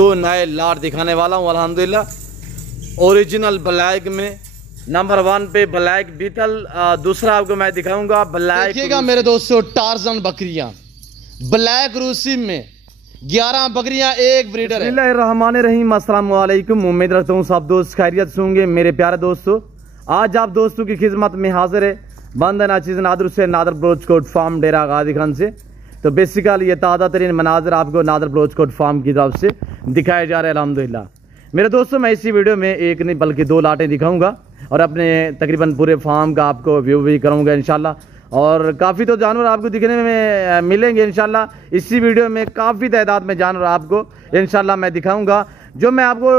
दो नए लाट दिखाने वाला हूँ अल्हम्दुलिल्लाह। ओरिजिनल ब्लैक में नंबर 1 पे ब्लैक बीटल, दूसरा आपको मैं दिखाऊंगा ब्लैक। देखिएगा मेरे दोस्तों, टार्जन बकरियां ब्लैक रूसी में 11 बकरियां एक ब्रीडर है। बिस्मिल्लाहिर्रहमानिर्रहीम, अस्सलाम वालेकुम। उम्मीद रखता हूँ सब दोस्त खैरियत से होंगे। मेरे प्यारे दोस्तों, आज आप दोस्तों की खिदमत में हाजिर है बंद नाचीज नादर से नादर बलोचकोट फार्म डेरा गाजी खान से। तो बेसिकली ये ताज़ा तरीन मनाजर आपको नादर बलोचकोट फार्म की तरफ से दिखाए जा रहे हैं अल्हम्दुलिल्लाह। मेरे दोस्तों, मैं इसी वीडियो में एक नहीं बल्कि 2 लाटें दिखाऊंगा और अपने तकरीबन पूरे फार्म का आपको व्यू भी करूंगा इंशाल्लाह। और काफ़ी तो जानवर आपको दिखने में मिलेंगे इंशाल्लाह। इसी वीडियो में काफ़ी तादाद में जानवर आपको इंशाल्लाह मैं दिखाऊंगा। जो मैं आपको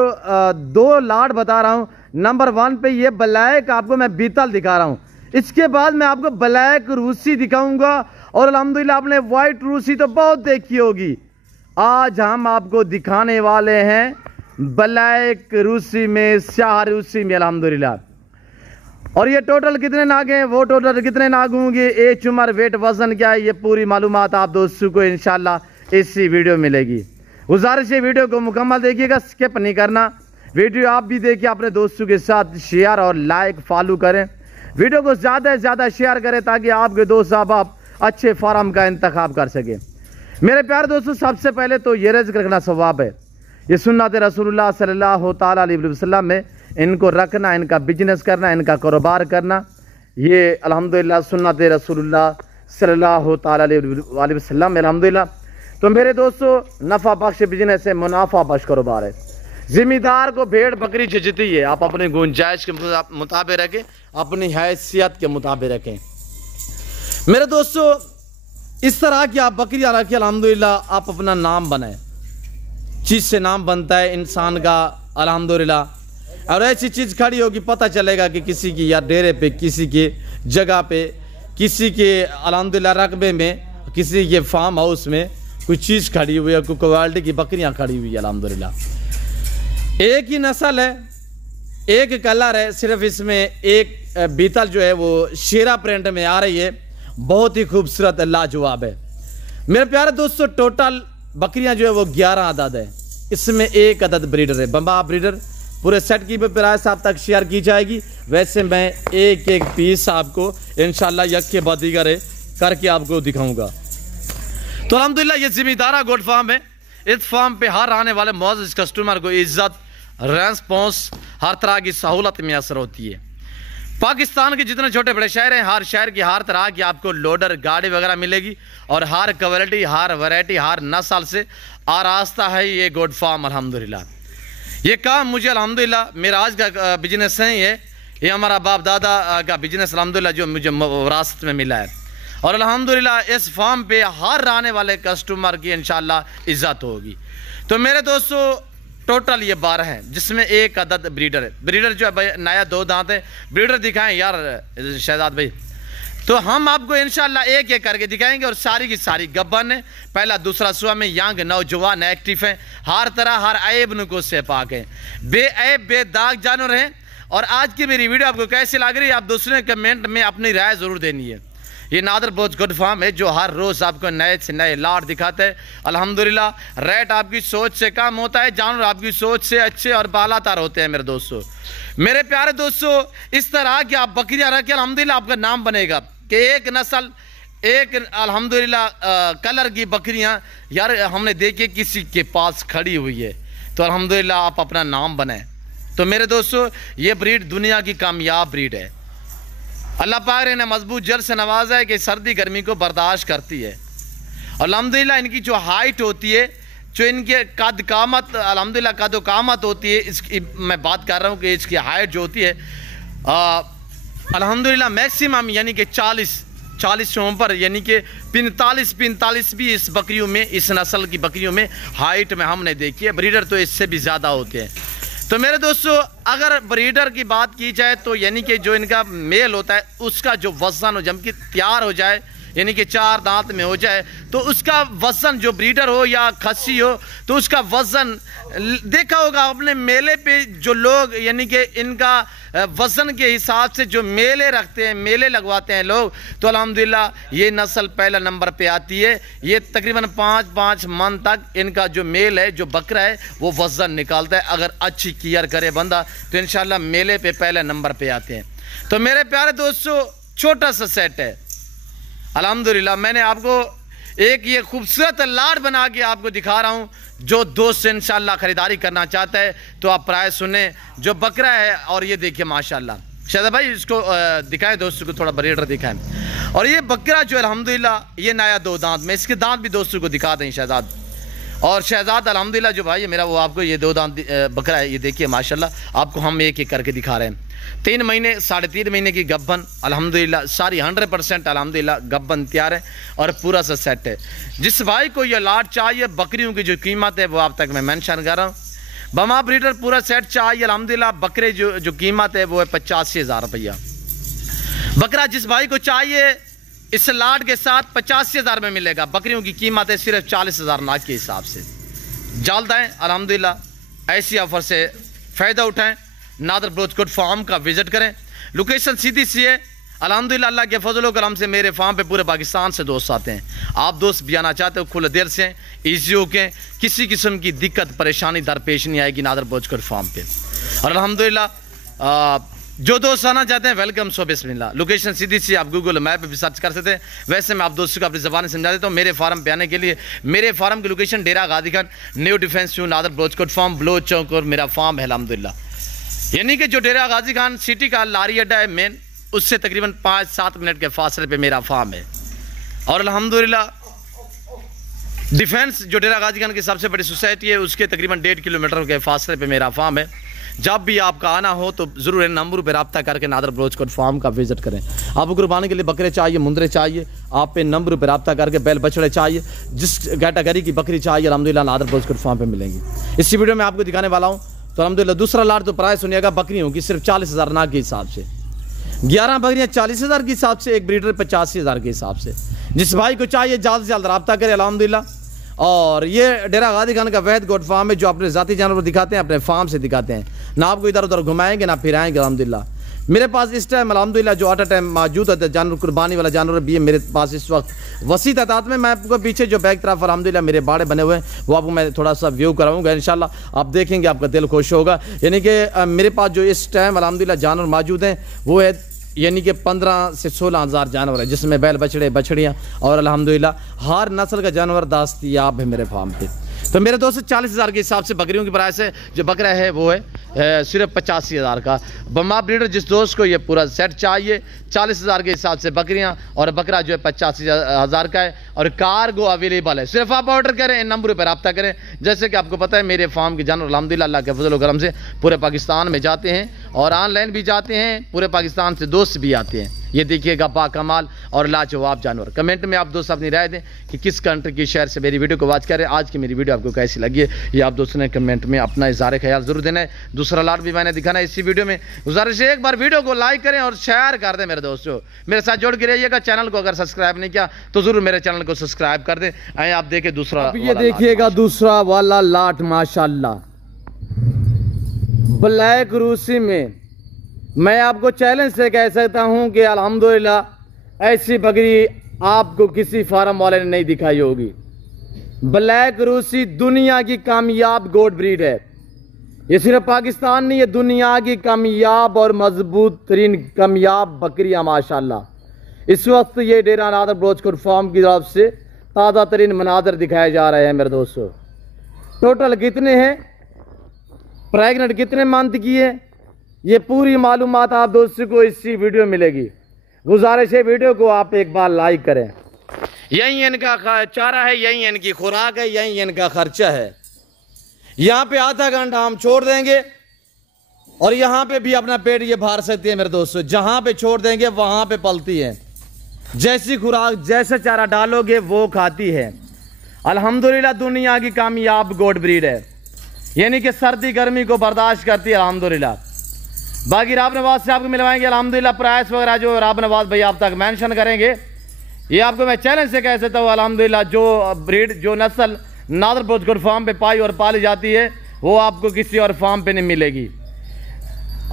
2 लाट बता रहा हूँ, नंबर 1 पे ये ब्लैक आपको मैं बीतल दिखा रहा हूँ। इसके बाद मैं आपको ब्लैक रूसी दिखाऊंगा और अल्हम्दुलिल्लाह आपने वाइट रूसी तो बहुत देखी होगी। आज हम आपको दिखाने वाले हैं ब्लैक रूसी में, शाह रूसी में अल्हम्दुलिल्लाह। और ये टोटल कितने नाग हैं, वो टोटल कितने नाग होंगे, एज उम्र वेट वजन क्या है, ये पूरी मालूमात आप दोस्तों को इंशाल्लाह इसी वीडियो में मिलेगी। गुजारिश है वीडियो को मुकम्मल देखिएगा, स्किप नहीं करना। वीडियो आप भी देखिए, अपने दोस्तों के साथ शेयर और लाइक फॉलो करें। वीडियो को ज़्यादा से ज़्यादा शेयर करें ताकि आपके दोस्त आप अच्छे फार्म का इंतखाब कर सकें। मेरे प्यारे दोस्तों, सबसे पहले तो ये रिज़्क़ रखना सवाब है। ये सुन्नत रसूलुल्लाह सल्लल्लाहु तआला अलैहि वसल्लम में इनको रखना, इनका बिजनेस करना, इनका कारोबार करना, ये अल्हम्दुलिल्लाह सुन्नत रसूलुल्लाह सल्लल्लाहु तआला अलैहि वसल्लम में अल्हम्दुलिल्लाह। तो मेरे दोस्तों, नफ़ा बख्श बिजनेस है, मुनाफा बख्श कारोबार है। जिम्मेदार को भेड़ बकरी जचती है, आप अपने गुंजाइश के मुताबिक रखें, अपनी हैसियत के मुताबिक रखें। मेरे दोस्तों, इस तरह की आप बकरियां रखिए अल्हम्दुलिल्लाह, आप अपना नाम बनाए। चीज़ से नाम बनता है इंसान का अल्हम्दुलिल्लाह। और ऐसी चीज़ खड़ी होगी, पता चलेगा कि किसी की या डेरे पे, किसी की जगह पे, किसी के अल्हम्दुलिल्लाह रकबे में, किसी के फार्म हाउस में कोई चीज़ खड़ी हुई है, कोई क्वालिटी की बकरियां खड़ी हुई है अल्हम्दुलिल्लाह। एक ही नस्ल है, एक कलर है, सिर्फ इसमें एक बीतल जो है वो शेरा प्रिंट में आ रही है, बहुत ही खूबसूरत लाजवाब है। मेरे प्यारे दोस्तों, टोटल बकरियां जो है वो 11 अदद है। इसमें एक अदद ब्रीडर है, बम्बा ब्रीडर। पूरे सेट की प्राइस आप तक शेयर की जाएगी। वैसे मैं एक एक पीस आपको इंशाल्लाह यक के बाद दीगर करके आपको दिखाऊंगा। तो अल्हम्दुलिल्लाह ये जिम्मेदारा गोट फार्म है। इस फार्म पे हर आने वाले मुअज़्ज़िज़ कस्टमर को इज्जत, रेस्पॉन्स, हर तरह की सहूलत मैसर होती है। पाकिस्तान के जितने छोटे बड़े शहर हैं, हर शहर की हर तरह की आपको लोडर गाड़ी वगैरह मिलेगी और हर क्वालिटी, हर वैरायटी, हर नस्ल से आरास्ता है ये गोट फार्म अल्हम्दुलिल्लाह। ये काम मुझे अल्हम्दुलिल्लाह मेरा आज का बिजनेस है, ये हमारा बाप दादा का बिजनेस अल्हम्दुलिल्लाह जो मुझे विरासत में मिला है। और अल्हम्दुलिल्लाह इस फार्म पे हर आने वाले कस्टमर की इंशाल्लाह इज्जत होगी। तो मेरे दोस्तों, टोटल ये 12 हैं, जिसमें एक अदद ब्रीडर है। ब्रीडर जो है भाई नया 2 दांत है। ब्रीडर दिखाएं यार शहजाद भाई। तो हम आपको इंशाल्लाह एक एक करके दिखाएंगे और सारी की सारी गब्बन है। पहला दूसरा सुबह में यंग नौजवान एक्टिव है, हर तरह हर ऐब नुको से पाक है, बेऐब बेदाग जानवर हैं। और आज की मेरी वीडियो आपको कैसी लग रही है, आप दूसरे कमेंट में अपनी राय ज़रूर देनी है। ये नादर बलोचकोट फार्म है जो हर रोज़ आपको नए से नए लाट दिखाते हैं अल्हम्दुलिल्लाह। रेट आपकी सोच से कम होता है, जानवर आपकी सोच से अच्छे और बालातर होते हैं। मेरे दोस्तों, मेरे प्यारे दोस्तों, इस तरह की आप बकरियां रखिए अल्हम्दुलिल्लाह, आपका नाम बनेगा कि एक नस्ल, एक अल्हम्दुलिल्लाह कलर की बकरियां यार हमने देखी किसी के पास खड़ी हुई है, तो अल्हम्दुलिल्लाह आप अपना नाम बनाए। तो मेरे दोस्तों, ये ब्रीड दुनिया की कामयाब ब्रीड है। अल्लाह पाक ने मजबूत जल से नवाजा है कि सर्दी गर्मी को बर्दाश्त करती है। अल्हम्दुलिल्लाह इनकी जो हाइट होती है, जो इनके कद कामत, अल्हम्दुलिल्लाह कद कामत होती है, इसकी मैं बात कर रहा हूँ कि इसकी हाइट जो होती है अल्हम्दुलिल्लाह मैक्सिमम यानी कि 40 से ऊपर, यानी कि 45 भी इस बकरियों में, इस नस्ल की बकरियों में हाइट में हमने देखी है। ब्रीडर तो इससे भी ज़्यादा होते हैं। तो मेरे दोस्तों, अगर ब्रीडर की बात की जाए तो यानी कि जो इनका मेल होता है उसका जो वजन हो जम के तैयार हो जाए, यानी कि 4 दांत में हो जाए, तो उसका वजन, जो ब्रीडर हो या खस्सी हो, तो उसका वजन देखा होगा आपने मेले पे जो लोग, यानी कि इनका वजन के हिसाब से जो मेले रखते हैं, मेले लगवाते हैं लोग, तो अल्हम्दुलिल्लाह ये नस्ल पहला नंबर पे आती है। ये तकरीबन 5-5 मन तक इनका जो मेल है, जो बकरा है, वो वजन निकालता है। अगर अच्छी केयर करे बंदा तो इंशाल्लाह मेले पे पहले नंबर पे आते हैं। तो मेरे प्यारे दोस्तों, छोटा सा सेट है अल्हम्दुलिल्लाह। मैंने आपको एक ये खूबसूरत लाट बना के आपको दिखा रहा हूँ। जो दोस्त इंशाल्लाह खरीदारी करना चाहता है तो आप प्राइस सुने। जो बकरा है, और ये देखिए माशाल्लाह, शायद भाई इसको दिखाएं दोस्तों को, थोड़ा ब्रीडर दिखाएं। और ये बकरा जो अल्हम्दुलिल्लाह ये नया 2 दांत में, इसके दांत भी दोस्तों को दिखा दें शहजाद। और शहजाद अल्हम्दुलिल्लाह जो भाई है मेरा, वो आपको ये 2 दांत बकरा है, ये देखिए माशाल्लाह। आपको हम एक एक करके दिखा रहे हैं। 3 महीने 3.5 महीने की गब्बन अल्हम्दुलिल्लाह, सारी 100% अल्हम्दुलिल्लाह गब्बन तैयार है और पूरा सा सेट है। जिस भाई को ये लाट चाहिए, बकरियों की जो कीमत है वो आप तक मैं मेंशन कर रहा हूँ। बमा ब्रीडर पूरा सेट चाहिए अल्हम्दुलिल्लाह, बकरे जो कीमत है वो है 85,000 रुपया। बकरा जिस भाई को चाहिए इस लाट के साथ 85,000 में मिलेगा। बकरियों की कीमत है सिर्फ 40,000 नाक के हिसाब से। जल्द आएँ अल्हम्दुलिल्लाह, ऐसी ऑफर से फ़ायदा उठाएँ। नादर ब्रोच कोट फार्म का विजिट करें। लोकेशन सीधी सी है अल्हम्दुलिल्लाह। अल्लाह के फजल करम से मेरे फार्म पे पूरे पाकिस्तान से दोस्त आते हैं। आप दोस्त भी आना चाहते हो, खुले दिल से, ईजी होके, किसी किस्म की दिक्कत परेशानी दरपेश नहीं आएगी नादर ब्रोच कोट फार्म पे। और अल्हम्दुलिल्लाह जो दोस्त आना चाहते हैं वेलकम, सो बिस्मिल्लाह। लोकेशन सीधी सी, आप गूगल मैप पे भी सर्च कर सकते हैं। वैसे मैं आप दोस्तों को अपनी ज़बान समझा देता हूँ। मेरे फार्म पे आने के लिए, मेरे फार्म की location Dera Ghazi Khan, new defence to नादर ब्रोच कोट फार्म, बलोच चौक, और मेरा फार्म है अल्हम्दुलिल्लाह। यानी कि जो डेरा गाजी खान सिटी का लारी अड्डा है मेन, उससे तकरीबन 5-7 मिनट के फासले पे मेरा फार्म है। और अल्हम्दुलिल्लाह डिफेंस जो डेरा गाजी खान की सबसे बड़ी सोसाइटी है, उसके तकरीबन 1.5 किलोमीटर के फासले पे मेरा फार्म है। जब भी आपका आना हो तो ज़रूर इन नंबर पर रब्ता करके नादर ब्रोच कोट फार्म का विजिट करें। आपको कुर्बानी के लिए बकरे चाहिए, मुंदरे चाहिए, आप इन नंबर पर रब्ता करके बैल बछड़े चाहिए, जिस कैटेगरी की बकरी चाहिए अल्हम्दुलिल्लाह नादर ब्रोच कोट फार्म पर मिलेंगी। इसी वीडियो में आपको दिखाने वाला हूँ। तो अल्हम्दुलिल्लाह दूसरा लाट तो प्राइस सुनिएगा, बकरियों की सिर्फ 40,000 नाक के हिसाब से। 11 बकरियाँ 40,000 के हिसाब से, एक ब्रीडर 85,000 के हिसाब से। जिस भाई को चाहिए जल्द से जल्द रब्ता करें अल्हम्दुलिल्लाह। और ये डेरा गाजी खान का वैद गोट फार्म है, जो अपने ज़ाती जानवर दिखाते हैं, अपने फार्म से दिखाते हैं। ना आपको इधर उधर घुमाएंगे ना फिराएंगे अल्हम्दुलिल्लाह। मेरे पास इस टाइम अल्हम्दुलिल्लाह जो आटा टाइम मौजूद है, जानवर कुर्बानी वाला जानवर भी है मेरे पास इस वक्त वसी तादाद में। मैं आपको पीछे जो बैक तरफ अल्हम्दुलिल्लाह मेरे बाड़े बने हुए हैं, वो आपको मैं थोड़ा सा व्यू कराऊंगा इंशाल्लाह। आप देखेंगे आपका दिल खुश होगा। यानी कि मेरे पास जो इस टाइम अल्हम्दुलिल्लाह जानवर मौजूद हैं वो है यानी कि 15 से 16 हज़ार जानवर है, जिसमें बैल बछड़े बछड़ियाँ और अल्हम्दुलिल्लाह हर नस्ल का जानवर दस्तयाब है मेरे फार्म पे। तो मेरे दोस्त 40,000 के हिसाब से बकरियों की प्राइस है। जो बकरा है वो है सिर्फ 85,000 का। बमा ब्रीडर जिस दोस्त को ये पूरा सेट चाहिए 40,000 के हिसाब से बकरियां, और बकरा जो है 85,000 का है। और कार्गो अवेलेबल है, सिर्फ आप ऑर्डर करें, इन नंबरों पर रब्ता करें। जैसे कि आपको पता है मेरे फार्म के जानवर अल्हम्दुलिल्लाह अल्लाह के फजल करम से पूरे पाकिस्तान में जाते हैं, और ऑनलाइन भी जाते हैं, पूरे पाकिस्तान से दोस्त भी आते हैं। ये देखिएगा बाकमाल और लाजवाब जानवर। कमेंट में आप दोस्त अपनी राय दें कि किस कंट्री की शहर से मेरी वीडियो को वॉच करें। आज की मेरी वीडियो आपको कैसी लगी है ये आप दोस्तों ने कमेंट में अपना इज़हार ख्याल जरूर देना है। दूसरा लाट भी मैंने दिखाना है इसी वीडियो में। गुजारिश है एक बार वीडियो को लाइक करें और शेयर कर दें मेरे दोस्तों। मेरे साथ जोड़ के रहिएगा। चैनल को अगर सब्सक्राइब नहीं किया तो जरूर मेरे चैनल को सब्सक्राइब कर दें। आए आप देखें दूसरा, ये देखिएगा दूसरा वाला लाट माशाल्लाह ब्लैक रूसी में। मैं आपको चैलेंज से कह सकता हूं कि अल्हम्दुलिल्लाह ऐसी बकरी आपको किसी फार्म वाले ने नहीं दिखाई होगी। ब्लैक रूसी दुनिया की कामयाब गोट ब्रीड है। ये सिर्फ पाकिस्तान नहीं, ये दुनिया की कामयाब और मजबूत तरीन कामयाब बकरियां माशाल्लाह। इस वक्त ये डेरा नादर ब्रोच कोट फार्म की तरफ से ताज़ा तरीन मनाजर दिखाए जा रहे हैं मेरे दोस्तों। टोटल कितने हैं, प्रेगनेंट कितने मंथ की है, ये पूरी मालूमात आप दोस्तों को इसी वीडियो में मिलेगी। गुजारिश है वीडियो को आप एक बार लाइक करें। यही इनका चारा है, यही इनकी खुराक है, यही इनका खर्चा है। यहाँ पे आधा घंटा हम छोड़ देंगे और यहाँ पे भी अपना पेट ये भर सकती है मेरे दोस्तों। जहाँ पे छोड़ देंगे वहाँ पे पलती है। जैसी खुराक जैसा चारा डालोगे वो खाती है। अल्हम्दुलिल्लाह दुनिया की कामयाब गोट ब्रीड है, यानी कि सर्दी गर्मी को बर्दाश्त करती है अल्हम्दुलिल्लाह। बाकी राब नवाज से आपको मिलवाएंगे अल्हम्दुलिल्लाह। प्राइस वगैरह जो राब नवाज भाई आप तक मेंशन करेंगे, ये आपको मैं चैलेंज से कह सकता हूँ अल्हम्दुलिल्लाह, जो ब्रीड जो नस्ल नादर ब्रोच फार्म पे पाई और पाली जाती है वो आपको किसी और फार्म पे नहीं मिलेगी।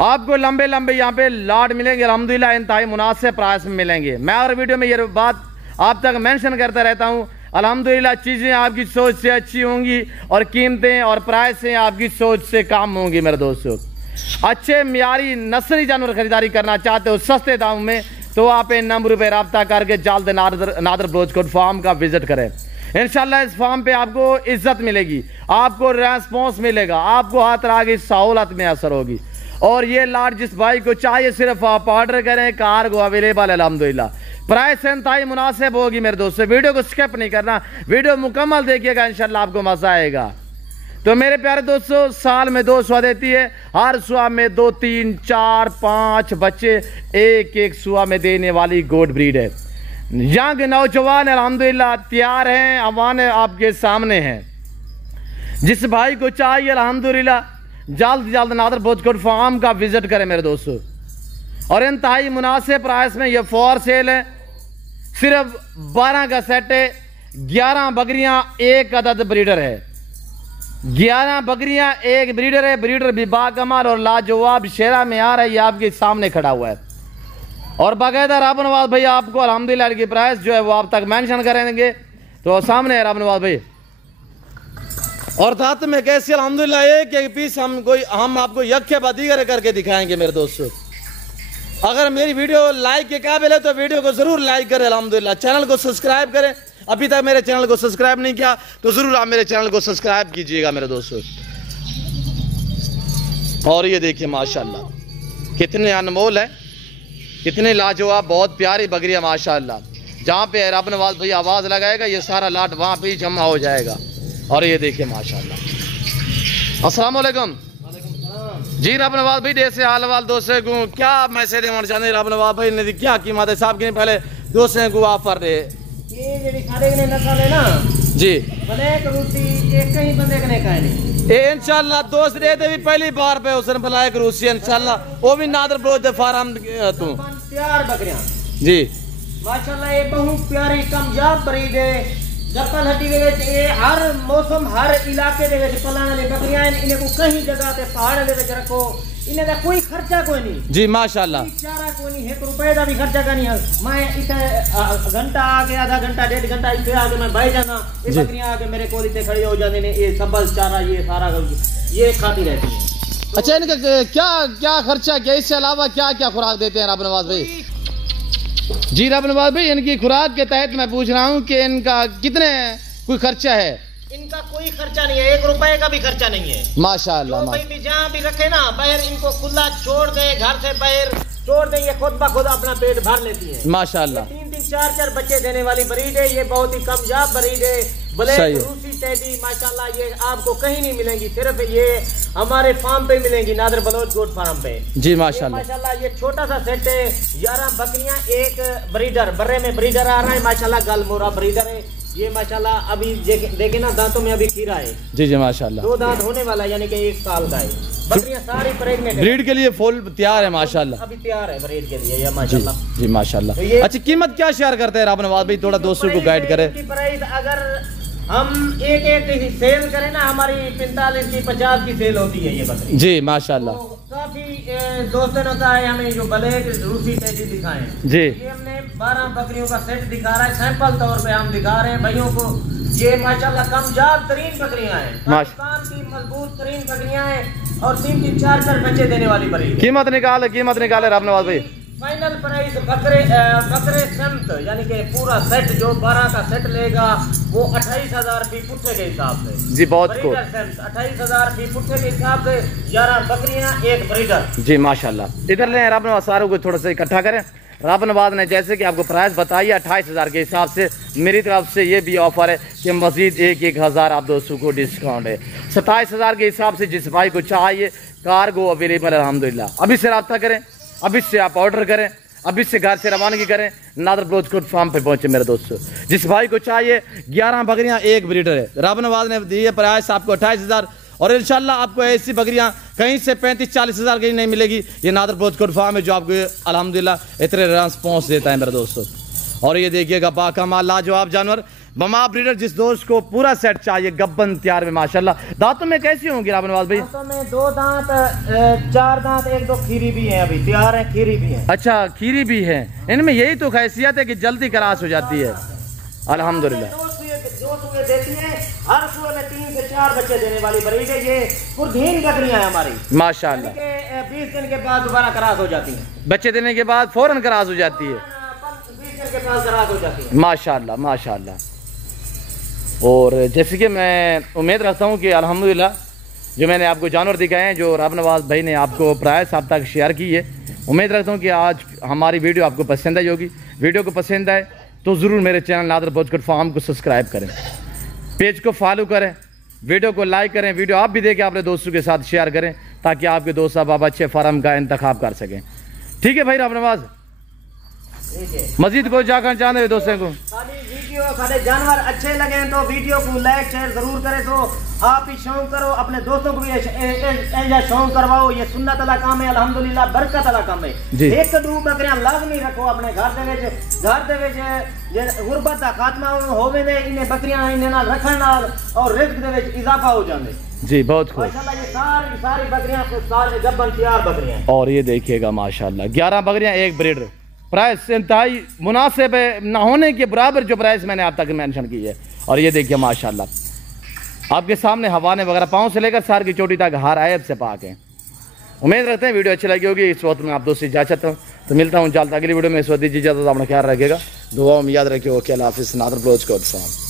आपको लंबे लंबे यहाँ पे लाट मिलेंगे अल्हम्दुलिल्लाह, इंतहाई मुनासिब प्राइस में मिलेंगे। मैं हर वीडियो में ये बात आप तक मेंशन करता रहता हूँ अल्हम्दुलिल्लाह, चीज़ें आपकी सोच से अच्छी होंगी और कीमतें और प्राइसें आपकी सोच से कम होंगी। मेरे दोस्तों, अच्छे मियारी नस्ली जानवर खरीदारी करना चाहते हो सस्ते दाम में, तो आप इन नंबर पर रब्ता करके जल्द नादर ब्रोच फार्म का विजिट करें। इंशाल्लाह इस फार्म पे आपको इज्जत मिलेगी, आपको रेस्पॉन्स मिलेगा, आपको हर तरह की सहूलत में असर होगी। और ये लाट जिस भाई को चाहिए सिर्फ आप ऑर्डर करें, कार्गो अवेलेबल है अल्हम्दुलिल्लाह, प्राइस इंतहाई मुनासिब होगी। मेरे दोस्तों, वीडियो को स्किप नहीं करना, वीडियो मुकम्मल देखिएगा, इंशाल्लाह आपको मजा आएगा। तो मेरे प्यारे दोस्तों, साल में 2 सुआ देती है, हर सुआ में 2, 3, 4, 5 बच्चे एक एक सुआ में देने वाली गोट ब्रीड है। यंग नौजवान अल्हम्दुलिल्लाह तैयार हैं, अवान आपके सामने हैं। जिस भाई को चाहिए अल्हम्दुलिल्लाह जल्द से जल्द नादर ब्रोच फार्म का विजिट करें मेरे दोस्तों। और इंतहाई मुनासिब प्राइस में ये फॉर सेल है, सिर्फ 12 का सेट है, 11 बकरियां एक अदद ब्रीडर है, 11 बकरियां एक ब्रीडर है। ब्रीडर भी बाकमाल और लाजवाब शेरा में आ रहा है, ये आपके सामने खड़ा हुआ है। और बाकायदा राब नवाज भाई आपको अल्हम्दुलिल्लाह की प्राइस जो है वो आप तक मेंशन करेंगे, तो सामने है राब नवाज भाई। और दांत में कैसे अल्हम्दुलिल्लाह एक पीस हम आपको यक्के बदीगर करके दिखाएंगे मेरे दोस्तों। अगर मेरी वीडियो लाइक के काबिल है तो वीडियो को जरूर लाइक करें अल्हम्दुलिल्लाह, चैनल को सब्सक्राइब करें। अभी तक मेरे चैनल को सब्सक्राइब नहीं किया तो जरूर आप मेरे चैनल को सब्सक्राइब कीजिएगा मेरे दोस्तों। और ये देखिए माशाल्लाह कितने अनमोल है, कितने लाजवाब, बहुत प्यारी बकरियां माशाल्लाह। जहाँ पे रब नवाज भाई आवाज़ लगाएगा ये सारा लाट वहाँ पे ही जमा हो जाएगा। और ये देखिए माशाल्लाह। अस्सलाम वालेकुम जी रब नवाज भाई, जैसे हाल वाल दोस्तों को क्या मैसेज देना चाहते रब नवाज भाई ने क्या कीमत है साहब के पहले दोस्तों को ऑफर दे ये जेडी सारे ने नस्ल है ना जी, ब्लैक रूसी एक ही बंदे कने का नहीं ए इंशाल्लाह दोस्त दे भी पहली बार पे उसने ब्लैक रूसी इंशाल्लाह वो भी नादर ब्रोच फार्म तू तैयार बकरियां जी माशाल्लाह, ये बहुत प्यारी कमजाब ब्रीड है। जपल हड्डी दे विच ये हर मौसम हर इलाके दे विच पलाने वाली बकरियां इन्हें को कहीं जगह पे पहाड़ दे विच रखो, इन्हें का कोई खर्चा कोई नहीं जी माशाल्लाह, चारा कोई नहीं, 1 रुपए का भी खर्चा का नहीं है। मैं इतने घंटा आके आधा घंटा 1.5 घंटा इतने आके मैं बैठ जाना, ये बकरियां आके मेरे कोल इतने खड़ी हो जाती ने, ये सबल चारा ये सारा ये खाती रहती है। अच्छा इनका क्या क्या खर्चा क्या, इससे अलावा क्या क्या खुराक देते हैं रब नवाज भाई? जी रब नवाज भाई, इनकी खुराक के तहत मैं पूछ रहा हूँ कि इनका कितने कोई खर्चा है? इनका कोई खर्चा नहीं है, 1 रुपए का भी खर्चा नहीं है माशाल्लाह। तो भी जहाँ भी रखे ना बाहर इनको खुला छोड़ दे, घर से बाहर छोड़ दे, ये खुद ब खुद अपना पेट भर लेती है माशाल्लाह। 3-3 4-4 बच्चे देने वाली ब्रीड है, ये बहुत ही कमजाब ब्रीड है। ब्लैक रूसी टेडी माशाल्लाह ये आपको कहीं नहीं मिलेंगी, सिर्फ ये हमारे फार्म पे मिलेंगी, नादर बलोच गोट फार्म पे जी माशाल्लाह। माशाल्लाह ये छोटा सा सेट है, 11 बकरियां एक ब्रीडर, बर्रे में ब्रीडर आ रहा है माशाल्लाह, गलमोरा ब्रीडर है ये माशाल्लाह। अभी देखे ना दांतों में अभी खीरा है जी जी माशाल्लाह, 2 दांत होने वाला है, यानी कि 1 साल का है। बकरियां सारी प्रेग्नेंट ब्रीड के लिए फुल तैयार है माशाल्लाह, अभी तैयार है ब्रीड के लिए ये माशाल्लाह जी माशाल्लाह। तो अच्छा कीमत क्या शेयर करते हैं रब नवाज भाई, थोड़ा दोस्तों को गाइड करें। प्राइस अगर हम एक सेल करें ना, हमारी 45 की 50 की सेल होती है ये बकरी जी माशाल्लाह। तो काफी दोस्तों ने कहा है हमें जो ब्लैक रूसी टेडी दिखाएं जी, ये हमने 12 बकरियों का सेट दिखा रहा है, सैंपल तौर पे हम दिखा रहे हैं भाइयों को। ये माशाल्लाह कमजाब तरीन बकरियां हैं, पाकिस्तान की मजबूत तरीन बकरियां हैं और 3-3 4-4 बच्चे देने वाली बकरी। कीमत निकाले रब नवाज भाई। फाइनल प्राइस बकरे संत यानी कि पूरा सेट जो 12 का सेट लेगा वो 28,000 फी पुट्ठे के हिसाब से जी, बहुत खूब 28,000 फी पुट्ठे के हिसाब से 11 बकरियां एक ब्रीडर जी माशाल्लाह। इधर ले रब नवाज सारों को थोड़ा सा इकट्ठा करें। रब नवाज ने जैसे कि आपको प्राइस बताइए 28,000 के हिसाब से, मेरी तरफ से ये भी ऑफर है कि मजीद 1,000 आप दोस्तों को डिस्काउंट है। 27,000 के हिसाब से जिस भाई को चाहिए कार्गो अवेलेबल है अल्हम्दुलिल्लाह। अभी से रब्ता करें, अभी से आप ऑर्डर करें, अभी से घर से रवानगी करें, नादर ब्रोच फार्म पे पहुंचे मेरे दोस्तों। जिस भाई को चाहिए 11 बकरियां एक ब्रीडर है, रब नवाज ने दिए प्राइस आपको 28,000 और इंशाल्लाह आपको ऐसी बकरियां कहीं से 35-40 हज़ार की नहीं मिलेगी। ये नादर ब्रोच फार्म है जो आपको अल्हम्दुलिल्लाह इतने रेस्पॉन्स देता है मेरे दोस्तों। और ये देखिएगा बाकमाल लाजवाब जानवर बमा ब्रीडर। जिस दोस्त को पूरा सेट चाहिए गब्बन तैयार में माशाल्लाह। दांतों में कैसी होंगी राब नवाज भाई? दांतों में 2 दांत 4 दांत 1-2 खीरी भी है, अभी तैयार है, खीरी भी है। अच्छा खीरी भी है। इनमें यही तो खासियत है कि जल्दी क्रॉस हो जाती है अल्हम्दुलिल्लाह। 2 सुए देती है, हर सुए में 3 से 4 बच्चे देने वाली ब्रीड है। ये पुरधीन बकरियां हैं हमारी माशाल्लाह। 20 दिन के बाद दोबारा क्रॉस हो जाती है, बच्चे देने के बाद फौरन क्रॉस हो जाती है 20 दिन के बाद क्रॉस हो जाती है माशाल्लाह माशाल्लाह। और जैसे कि मैं उम्मीद रखता हूँ कि अल्हम्दुलिल्लाह जो मैंने आपको जानवर दिखाए हैं, जो राब नवाज भाई ने आपको प्राइस आप तक शेयर की है, उम्मीद रखता हूँ कि आज हमारी वीडियो आपको पसंद आई होगी। वीडियो को पसंद आए तो ज़रूर मेरे चैनल नादर ब्रोच कोड फार्म को सब्सक्राइब करें, पेज को फॉलो करें, वीडियो को लाइक करें, वीडियो आप भी देखें, अपने दोस्तों के साथ शेयर करें ताकि आपके दोस्त अब अच्छे फार्म का इंतखाब कर सकें। ठीक है भाई राब नवाज, मजीद को जाकर चाहते हुए दोस्तों को वीडियो सारे जानवर अच्छे लगे तो वीडियो को लाइक शेयर जरूर करें। तो आप भी शौक करो, अपने दोस्तों को भी ऐसा शौक करवाओ। ये सुन्नत वाला काम है अल्हम्दुलिल्लाह, बरकत वाला काम है। एक दो बकरियां लाजमी रखो अपने घर दे जे गुरबत का खात्मा होवे ने, इन्हें बकरियां इन्हें नाल रखण नाल और रिज़्क दे विच इजाफा हो जांदे। जी बहुत खूब माशाल्लाह। ये सारी बकरियां सारे गब्बन तैयार बकरियां। और ये देखिएगा माशाल्लाह 11 बकरियां एक ब्रीडर। प्राइस इंतहाई मुनासिब है, ना होने के बराबर जो प्राइस मैंने आप तक मेंशन की है। और ये देखिए माशाल्लाह आपके सामने हवाने वगैरह पाँव से लेकर सार की चोटी तक हर आयब से पाक है। उम्मीद रखते हैं वीडियो अच्छी लगी होगी। इस वक्त मैं आप दोस्त से इजाजत हूँ, तो मिलता हूँ जल्द अगली वीडियो में। इस वक्त दीजिए इजाजत, अपना ख्याल रखिएगा, दुआओं में याद रखिए। ओके अल्लाह हाफिज़। नादर ब्रोच कोड फार्म।